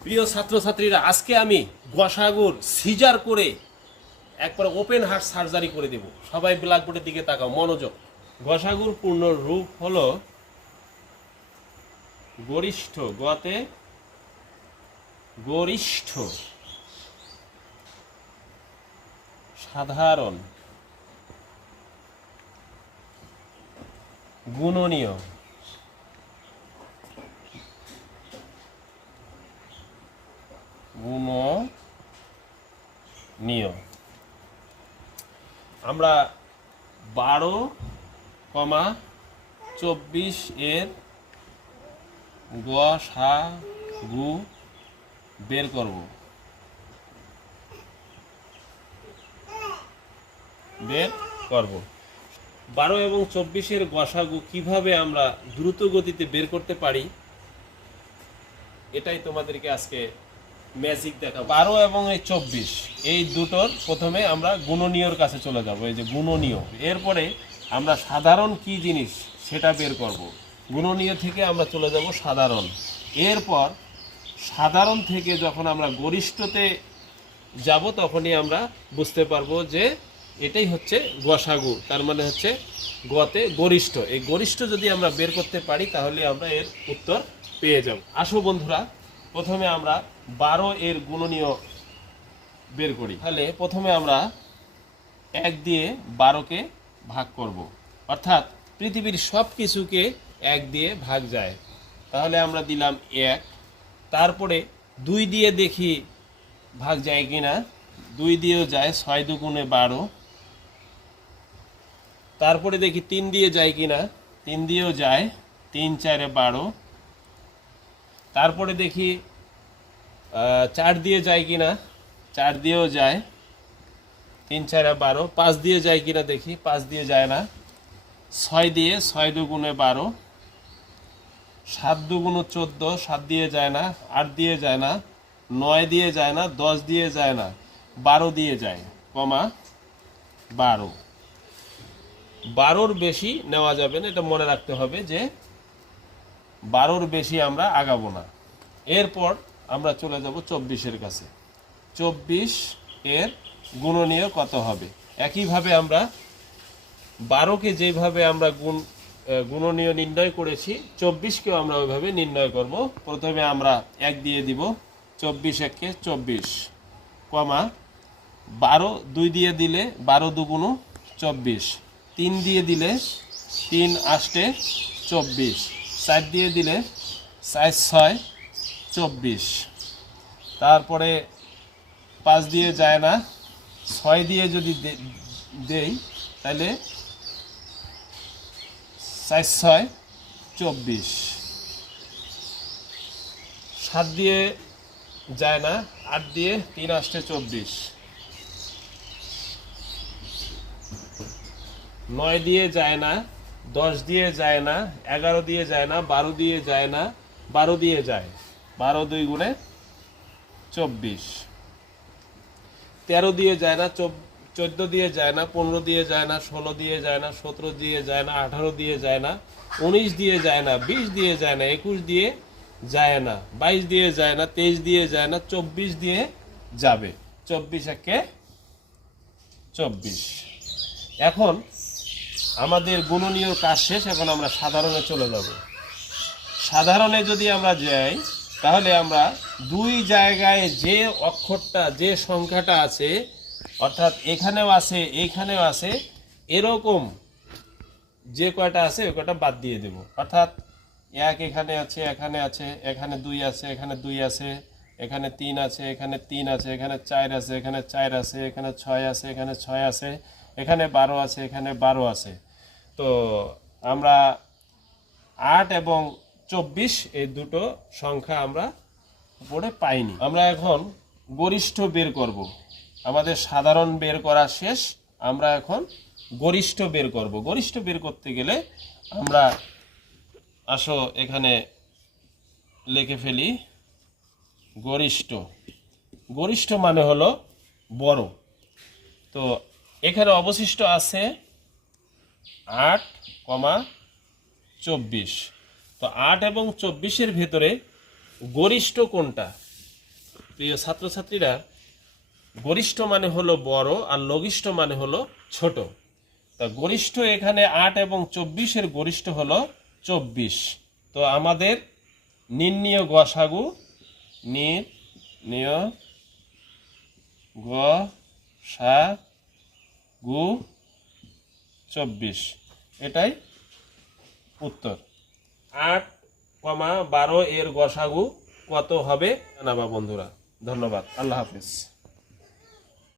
প্রিয় ছাত্রছাত্রীরা, আজকে আমি গসাগুর সিজার করে একবার ওপেন হার্ট সার্জারি করে দেব। সবাই ব্ল্যাকবোর্ডের দিকে তাকাও, মনোযোগ। গসাগুর পূর্ণ রূপ হলো গরিষ্ঠ, গতে গরিষ্ঠ, সাধারণ, গুণনীয়, গুণনীয়। আমরা 12,24 এর গসাগু বের করব। 12 এবং 24 এর গসাগু কিভাবে আমরা দ্রুত গতিতে বের করতে পারি, এটাই তোমাদেরকে আজকে ম্যাজিক দেখাবো। 12 এবং এই 24 এই দুটোর প্রথমে আমরা গুণনীয়র কাছে চলে যাব। এই যে গুণনীয়, এরপরে আমরা সাধারণ কি জিনিস সেটা বের করব। গুণনীয় থেকে আমরা চলে যাব সাধারণ। এরপর সাধারণ থেকে যখন আমরা গরিষ্ঠতে যাব তখনই আমরা বুঝতে পারবো যে এটাই হচ্ছে গসাগু, তার মানে হচ্ছে গতে গরিষ্ঠ। এই গরিষ্ঠ যদি আমরা বের করতে পারি তাহলে আমরা এর উত্তর পেয়ে যাব। আসো বন্ধুরা, প্রথমে আমরা 12 এর গুণনীয় বের করি। তাহলে প্রথমে আমরা 1 দিয়ে 12কে ভাগ করব, অর্থাৎ পৃথিবীর সব কিছুকে 1 দিয়ে ভাগ যায়। তাহলে আমরা দিলাম 1। তারপরে 2 দিয়ে দেখি ভাগ যায় কিনা। 2 দিয়েও যায়, 6 দুগুণে 12। তারপরে দেখি 3 দিয়ে যায় কিনা। 3 দিয়েও যায়, 3 4 12। তারপরে দেখি 4 দিয়ে যায় কিনা। 4 দিয়েও যায়, 3 4 12। 5 দিয়ে যায় কিনা দেখি, 5 দিয়ে যায় না। 6 দিয়ে, 6 দুগুণে 12। 7 দুগুণে 14, 7 দিয়ে যায় না। 8 দিয়ে যায় না। 9 দিয়ে যায় না। 10 দিয়ে যায় না। 12 দিয়ে যায়, কমা 12। 12-র বেশি নেওয়া যাবে না, এটা মনে রাখতে হবে যে 12-র বেশি আমরা আগাবো না। এরপর আমরা চলে যাব 24-এর কাছে। 24 এর গুণনীয় কত হবে? একইভাবে আমরা 12কে যেভাবে আমরা গুণনীয় নির্ণয় করেছি, 24কেও আমরা ওইভাবে নির্ণয় করব। প্রথমে আমরা 1 দিয়ে দিব, 24 1-কে 24, কমা 12 2 দিয়ে দিলে 12 দুগুণ 24, 3 দিয়ে দিলে 3 8 24, 4 দিয়ে দিলে 4 6 24। তারপরে 5 দিয়ে যায় না। 6 দিয়ে যদি দেই তাহলে 4 6 24। 7 দিয়ে যায় না। 8 দিয়ে 3 8 24। 9 দিয়ে যায় না। 10 দিয়ে যায় না। 11 দিয়ে যায় না। 12 দিয়ে যায় না। 12 দিয়ে যায়, 12 2 গুণে 24। 13 দিয়ে যায় না। 14 দিয়ে যায় না। 15 দিয়ে যায় না। 16 দিয়ে যায় না। 17 দিয়ে যায় না। 18 দিয়ে যায় না। 19 দিয়ে যায় না। 20 দিয়ে যায় না। 21 দিয়ে যায় না। 22 দিয়ে যায় না। 23 দিয়ে যায় না। 24 দিয়ে যাবে। 24 1-কে 24। এখন আমাদের গুণনীয় কাজ শেষ। এখন আমরা সাধারণে চলে যাব। সাধারণে যদি আমরা যাই তাহলে আমরা 2 জায়গায় যে অক্ষরটা, যে সংখ্যাটা আছে, অর্থাৎ এখানেও আছে এইখানেও আছে, এরকম যে কয়টা আছে ওই কয়টা বাদ দিয়ে দেব। অর্থাৎ 1 এখানে আছে, এখানে আছে, এখানে 2 আছে, এখানে 2 আছে, এখানে 3 আছে, এখানে 3 আছে, এখানে 4 আছে, এখানে 4 আছে, এখানে 6 আছে, এখানে 6 আছে, এখানে 12 আছে, এখানে 12 আছে। তো আমরা 8 এবং 24 এই দুটো সংখ্যা আমরা উপরে পাইনি। আমরা এখন গরিষ্ঠ বের করব। আমাদের সাধারণ বের করা শেষ, আমরা এখন গরিষ্ঠ বের করব। গরিষ্ঠ বের করতে গেলে আমরা আসো এখানে লিখে ফেলি গরিষ্ঠ। গরিষ্ঠ মানে হলো বড়। তো এখানে অবশিষ্ট আছে 8,24। তো 8 এবং 24-এর ভেতরে গরিষ্ঠ কোনটা প্রিয় ছাত্রছাত্রীরা, গরিষ্ঠ মানে হলো বড় আর লঘিষ্ঠ মানে হলো ছোট। তা গরিষ্ঠ এখানে 8 এবং 24-এর গরিষ্ঠ হলো 24। তো আমাদের নির্ণীয় গসাগু, নির্ণীয় গসাগু 24, এটাই উত্তর। 8,12 এর গসাগু কত হবে জানাবা বন্ধুরা। ধন্যবাদ, আল্লাহ হাফিজ।